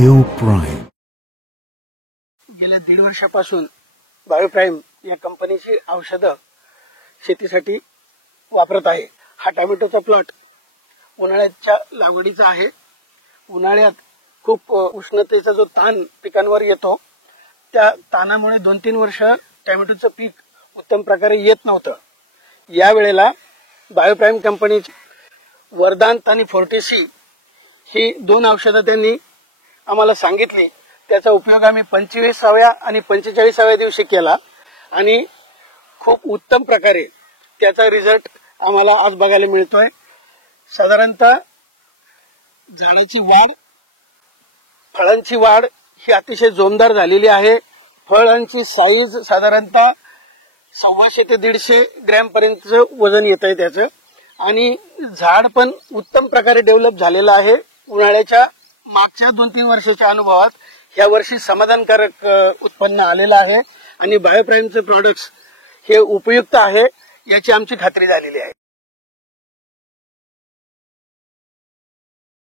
बायोप्राईम गेल्या 1.5 वर्षापासून बायोप्राईम या कंपनीची औषधं शेतीसाठी वापरत आहे। हा टोमॅटोचा प्लॉट उन्हाळ्याच्या लागवडीचा आहे। उन्हाळ्यात खूप उष्णतेचा जो ताण पिकांवर येतो, त्या ताणामुळे 2-3 वर्ष टोमॅटोचं पीक उत्तम प्रकारे येत नव्हतं। या वेळेला बायोप्राईम कंपनीची वर्धांत आणि फोर्टिसी ही 2 औषधं त्यांनी आम्हाला सांगितली। त्याचा उपयोग आम्ही 25व्या आणि 45व्या दिवशी केला आणि खूप उत्तम प्रकारे त्याचा रिझल्ट आम्हाला आज बघायला मिळतोय। साधारणतः झाडाची वाढ, फळांची वाढ ही अतिशय जोमदार झालेली आहे। फळांची साईज साधारणतः 125 ते 150 ग्रॅम पर्यंत वजन येतंय त्याचं आणि झाड पण उत्तम प्रकारे डेव्हलप झालेलं आहे। उन्हाळ्याच्या मागच्या 2-3 वर्षाच्या अनुभवात या वर्षी समाधानकारक उत्पन्न आलेलं आहे आणि बायोप्राईमचे प्रॉडक्ट्स हे उपयुक्त आहे याची आमची खात्री झालेली आहे।